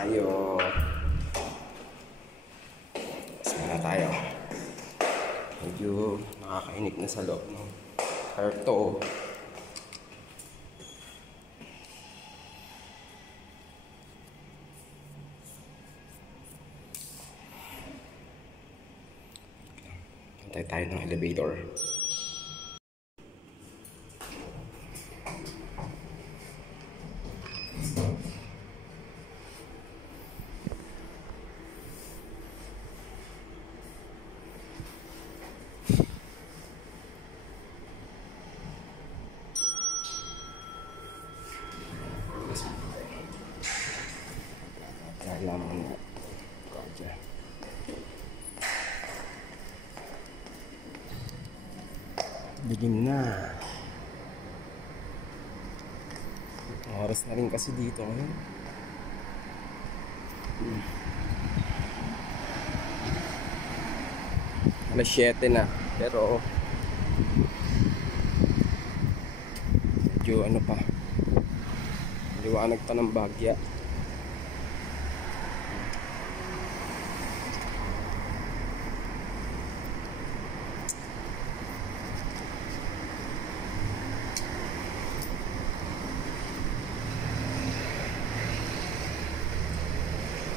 tayo. Sana tayo. Medyo nakakainit na sa loob ng karto. Antay tayo ng elevator. Lamang na kaya bigyan na oras na rin kasi dito ngayon. Alas 7 na pero medyo ano pa, liwanag pa ng Bagya.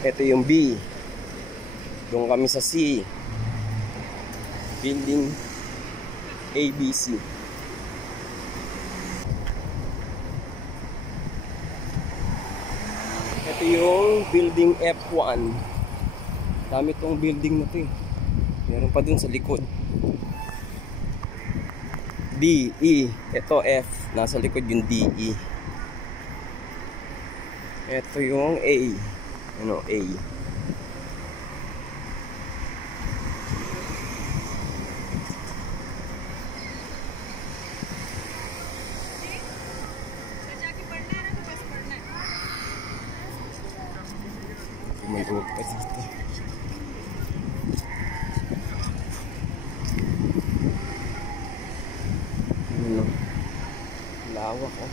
Ito yung B. Doon kami sa C. Building ABC. Ito yung building F1. Dami tong building na to eh. Meron pa dun sa likod. D, E. Ito F. Nasa likod yung D, E. Ito yung A. Ano, A. May buhok pa dito. Ano? Lawak oh.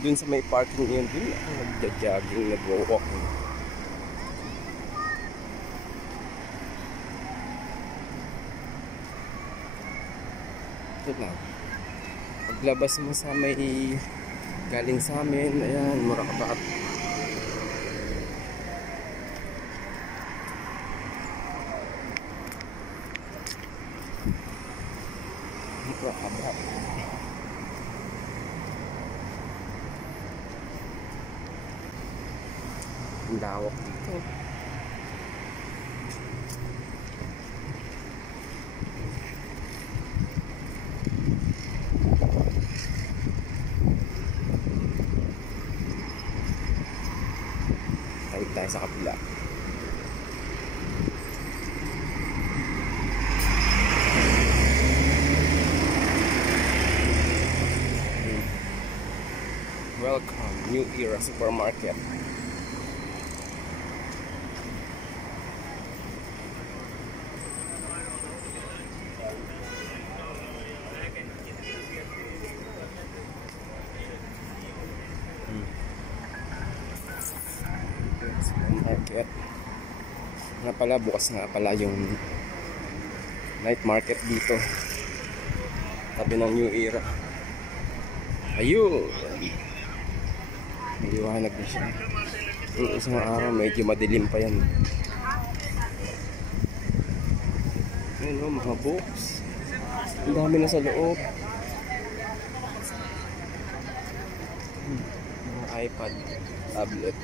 Dun sa may parking yun, dun ako nagja-jogging, nag-walk. Ito lang. Paglabas mo sa may galing sa amin, ayan, Murakabat. Murakabat. Ang lawak dito. Tayo sa kapila. Welcome, New Era Supermarket. Supermarket. Nga pala, bukas nga pala yung night market dito. Tabi ng New Era. Ayun! Maliwanag na siya. Yung isang araw medyo madilim pa yan. Ayun o, mga books. Ang dami na sa loob. Mga iPad, tablet.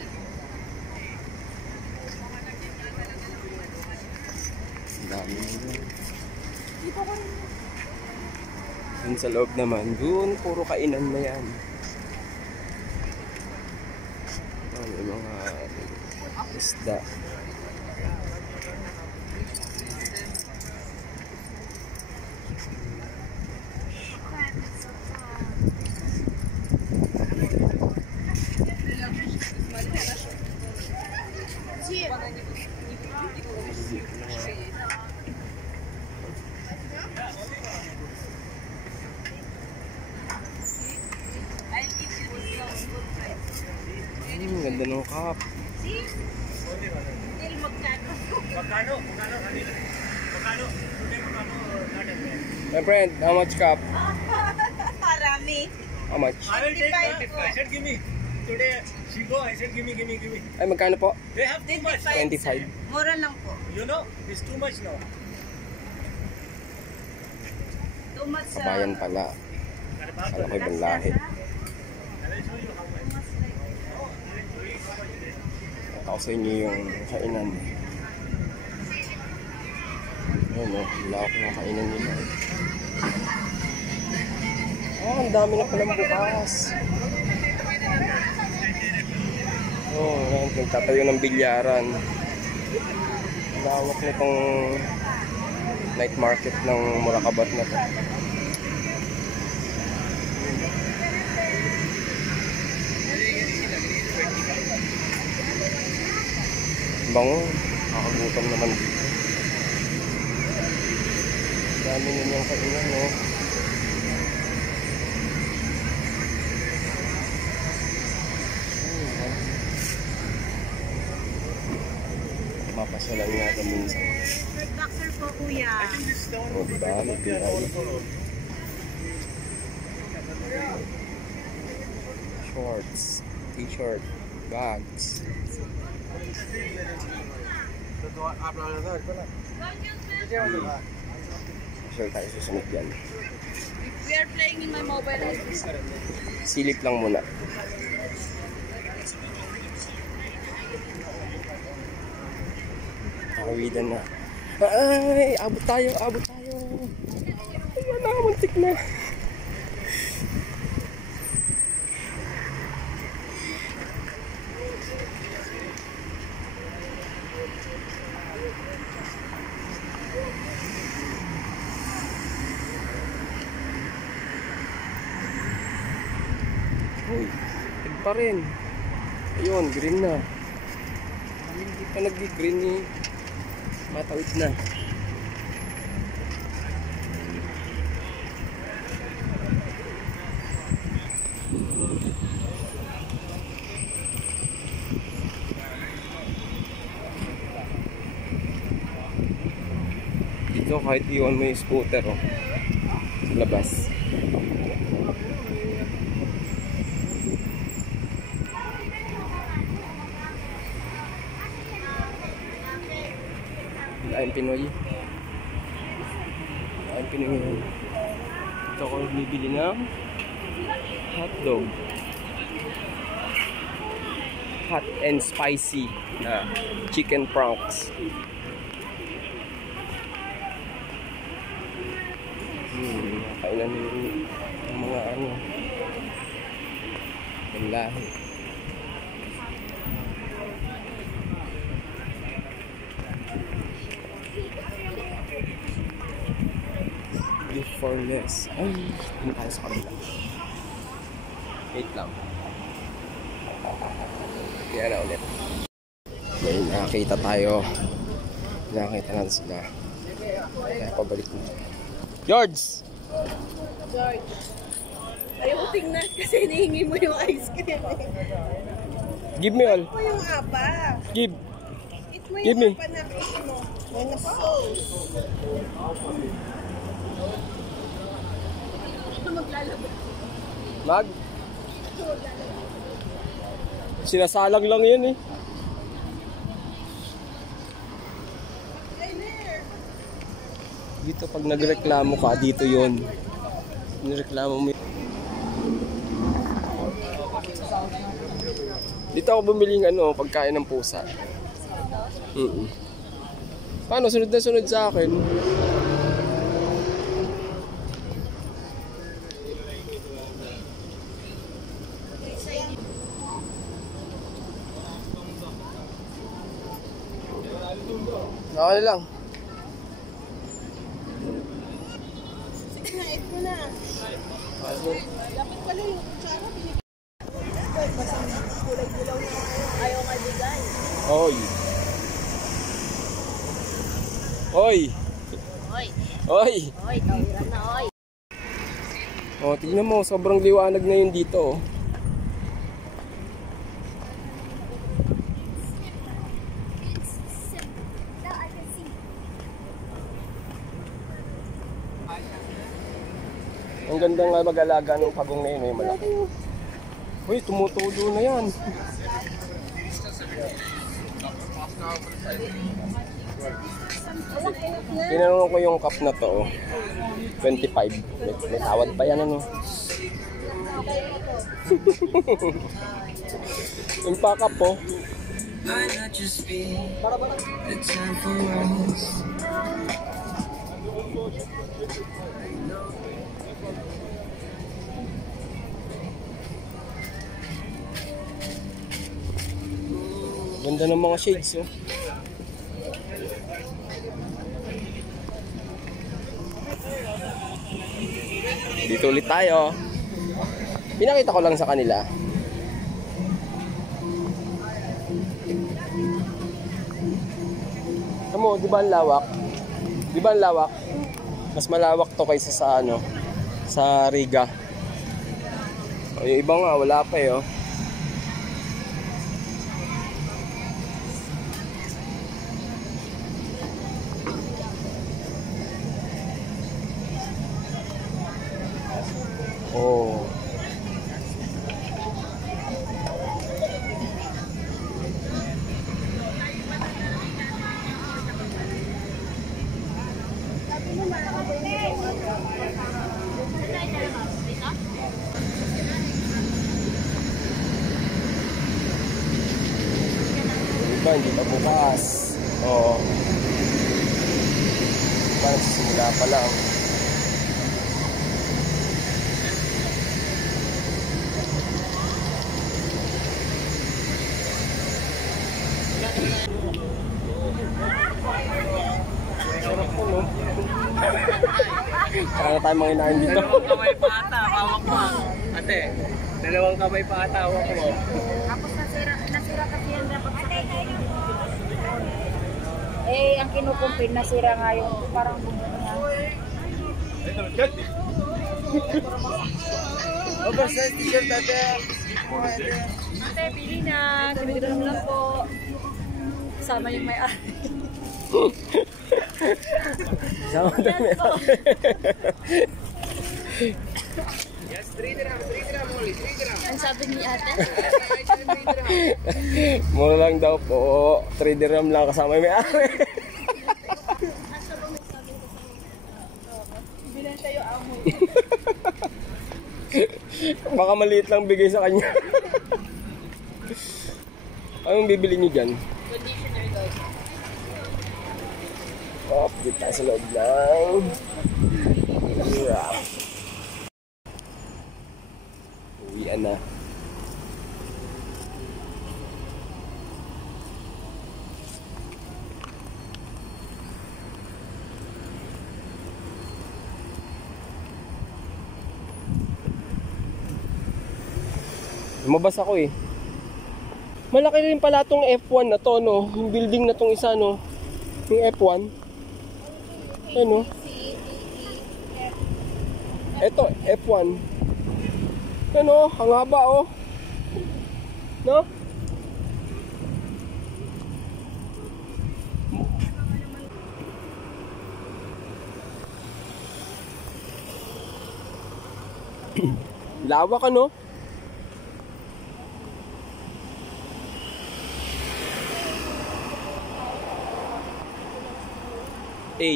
Ang dami na yan. Dun sa loob naman, dun puro kainan na yan. May mga isda. Ganda ng cup. See? Till magkano? Magkano? Today magkano? My friend, how much cup? Marami. How much? I will take 25 I said give me. Today she go, I said give me. Ay, magkano po? They have too much. 25. Mura lang po. You know, it's too much now. Too much. Kabayan pala. Kala ko ibang lahi. I will show you how much. Ako sa inyo yung kainan. Ayan o, lawak ng kainan nila. Ang dami na palang bukas. Ayan, nagtatayo ng bilyaran. Lawak nitong night market ng Murakabat na to. Bango, nakakagutom naman dito. Dami ninyang kainan, no? Mapasyalan nga ito minsan. Boxer po, kuya. O, diba? Magbigay. Shorts, t-shirt, bags. Sure tayo susunod yan. We are playing in my mobile. Silip lang muna. Kawidan na. Ay, abot tayo. Ayan na, muntik na. Uy, tig pa rin. Ayun, green na. Hindi pa nag-green eh. Matawid na. Dito kahit iwan mo yung scooter oh, sa labas. Lain Pinoy. Lain Pinoy. Ito ako bibili ng hotdog. Hot and spicy na chicken prongs. Kailan yung mga ano ng lahi. Gift for less. Ay, hindi tayo sa kabila. Wait lang. Kaya na ulit. May nakakita tayo. Nakakita natin sila. Kaya pabalik mo. George! George. Ayoko tingnan kasi hinihingi mo yung ice cream. Give me all. Ito mo yung apa. Give. Ito mo Give me. yung apa na kiss mo. Mga sauce. Ito maglalabas. Mag? Sinasalang lang yan eh. Dito pag nagreklamo ka, dito yon. Nireklamo mo. Dito ako bumili ng ano, pagkain ng pusa. Paano? Sunod na sunod sa akin. Okay lang. Sige na, ito na. Dapat pala yung kutsara. Kulay-gulaw na ayaw maligay. Oy. Oy. Oy. Oy. Oy, tawiran na, oy. Oh, tingnan mo, sobrang liwanag na yun dito. Ang ganda nga mag-alaga ng pagong na yun, eh, malaki. Uy, tumutulo na yan. Tinanong ko yung cup na to, 25. May tawad pa yan, ano. Yung pa-cup po. Ganda ng mga shades, oh. Dito ulit tayo. Pinakita ko lang sa kanila. Tamo, di ba ang lawak? Di ba ang lawak? Mas malawak to kaysa sa ano, sa Riga. O, yung iba nga, wala pa eh, oh. Oh. Iba, hindi pa bukas. Oo. Parang sisimula pa lang. Sarap po, no? Kaya na tayo mga inahin dito. Dalawang kamay pa ata, hawak mo. Ate, dalawang kamay pa ata, hawak mo. Tapos nasira kasi yan dapat sa eh, ang kinukumpin, nasira nga yung parang bumong niya. Oversize t-shirt, ate. Ate, pili na. Kami-kami lang po. Kasama yung may-ari. Sama na may-ari. Yes, 3 dirham only, 3 dirham. Ang sabi ni ate? Mura lang daw po. 3 dirham lang kasama yung may-ari. Binenta yung amo. Baka maliit lang bigay sa kanya. Anong bibili niyo dyan? Conditioner daw. Oh, dito tayo sa loob lang. Yeah. Uwian na. Lumabas ako eh. Malaki rin pala tong F1 na to, no? Yung building na tong isa, no? Yung F1. Ano? Ito, F1. Ano? Ang haba, oh. No? Lawak, ano? A.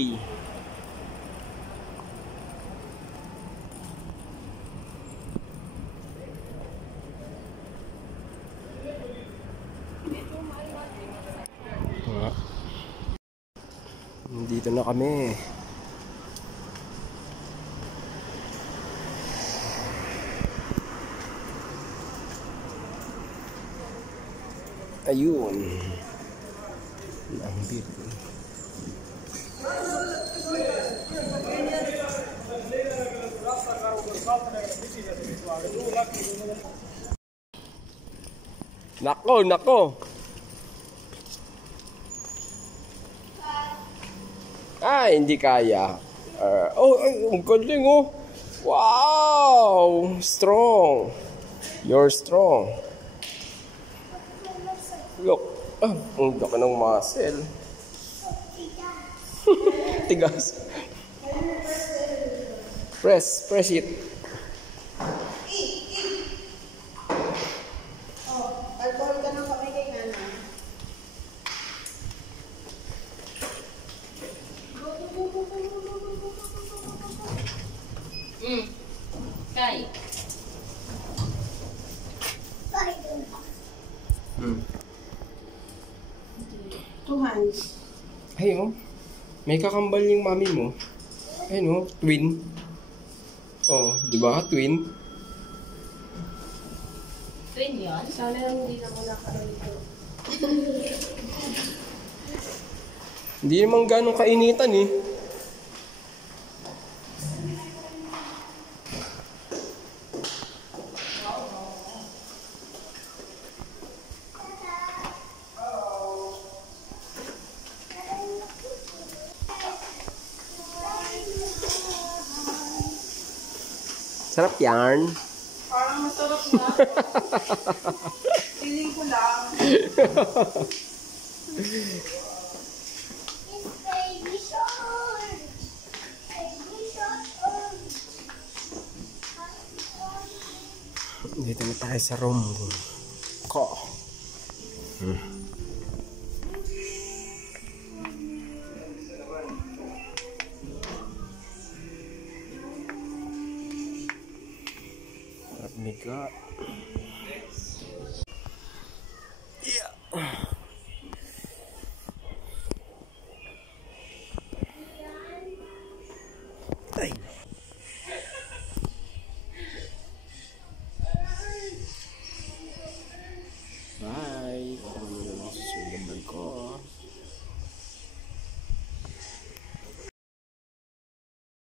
Dito na kami. Ayun. Ang beautiful. Nako, nako. Hindi kaya. Ang galing, oh. Wow! Strong. You're strong. Look. Ang laki ng muscle. Tigas. Press it. Oh, alcohol ka ng kamay kay Nana. Kay. Two hands. Ay, oh. May kakambal yung mami mo. Ayun, oh. Twin. Oh, di ba? Twin. Twin yun? Sana hindi na muna ka dito. Hindi naman ganong kainitan eh. Sarap yarn. Parang masarap na. Feeling ko lang. Dito na tayo sa room ko. Miga.